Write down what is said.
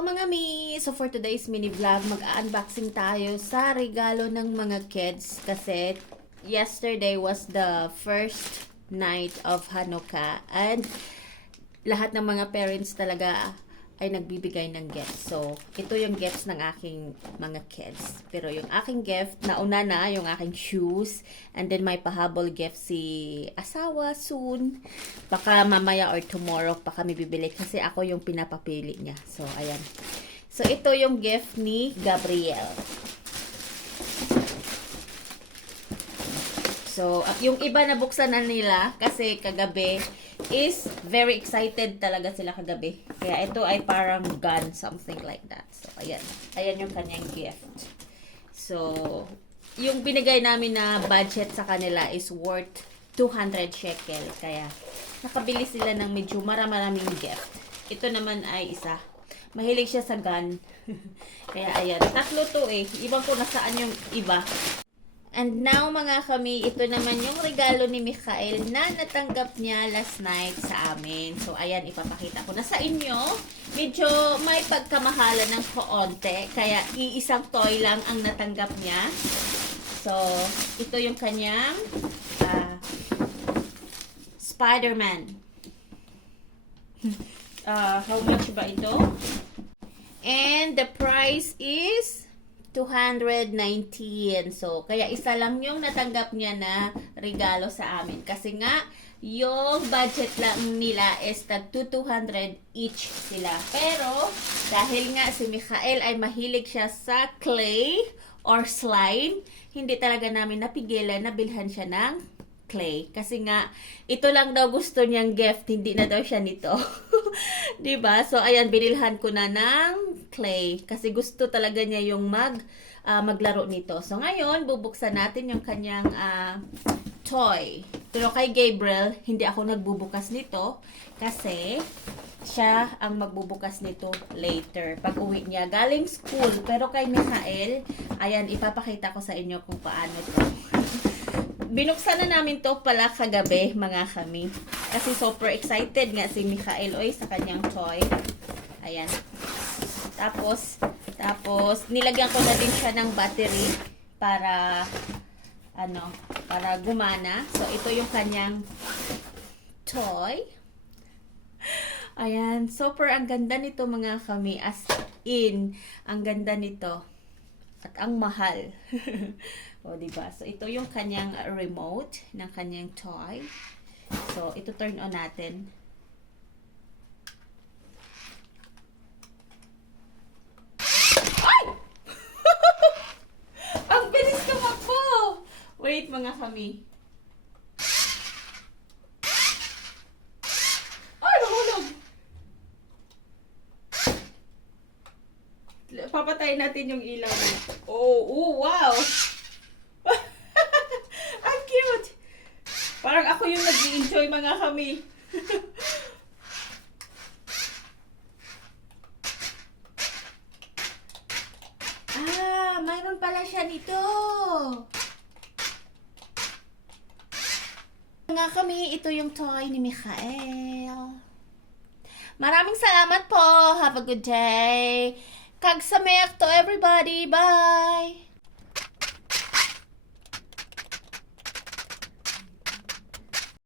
Hello mga mi! So for today's mini vlog, mag-unboxing tayo sa regalo ng mga kids kasi yesterday was the first night of Hanukkah and lahat ng mga parents talaga ay nagbibigay ng gifts. So, ito yung gifts ng aking mga kids. Pero yung aking gift, nauna na yung aking shoes. And then may pahabol gift si asawa soon. Baka mamaya or tomorrow pa kami bibili kasi ako yung pinapapili niya. So, ayan. So, ito yung gift ni Gabriel. So, yung iba nabuksan na nila kasi kagabi is very excited talaga sila kagabi. Kaya ito ay parang gun, something like that. So, ayan. Ayan yung kanyang gift. So, yung binigay namin na budget sa kanila is worth 200 shekel. Kaya, nakabili sila ng medyo maraming gift. Ito naman ay isa. Mahilig siya sa gun. Kaya, ayan. Tatlo to eh. Ibang ko nasaan yung iba. And now mga kami, ito naman yung regalo ni Michael na natanggap niya last night sa amin. So ayan, ipapakita ko na sa inyo. Medyo may pagkamahalan ng koonte, kaya iisang toy lang ang natanggap niya. So, ito yung kanyang Spider-Man. How much ba ito? And the price is 219. So, kaya isa lang yung natanggap niya na regalo sa amin. Kasi nga, yung budget lang nila is tag 200 each sila. Pero, dahil nga si Michael ay mahilig siya sa clay or slime, hindi talaga namin napigilan na bilhan siya ng clay. Kasi nga, ito lang daw gusto niyang gift, hindi na daw siya nito. Diba? So, ayan, binilhan ko na ng clay. Kasi gusto talaga niya yung maglaro nito. So, ngayon, bubuksan natin yung kanyang toy. Pero kay Gabriel, hindi ako nagbubukas nito. Kasi, siya ang magbubukas nito later. Pag uwi niya, galing school. Pero kay Michael, ayan, ipapakita ko sa inyo kung paano ito. Binuksan na namin to pala kagabi, mga kami. Kasi super excited nga si Michael sa kanyang toy. Ayan. Tapos, nilagyan ko na din siya ng battery para, para gumana. So, ito yung kanyang toy. Ayan. Super ang ganda nito, mga kami. As in, ang ganda nito. At ang mahal. O, diba? So, ito yung kanyang remote ng kanyang toy. So, ito turn on natin. Ay! Ang bilis tumakbo! Wait, mga kami. Ay, nahulog! Papatayin natin yung ilaw. Oh, wow! Ang cute! Parang ako yung nag-i-enjoy, mga kami. Mayroon pala siya nito. Mga kami, ito yung toy ni Michael. Maraming salamat po. Have a good day. Kag sameyak to everybody. Bye!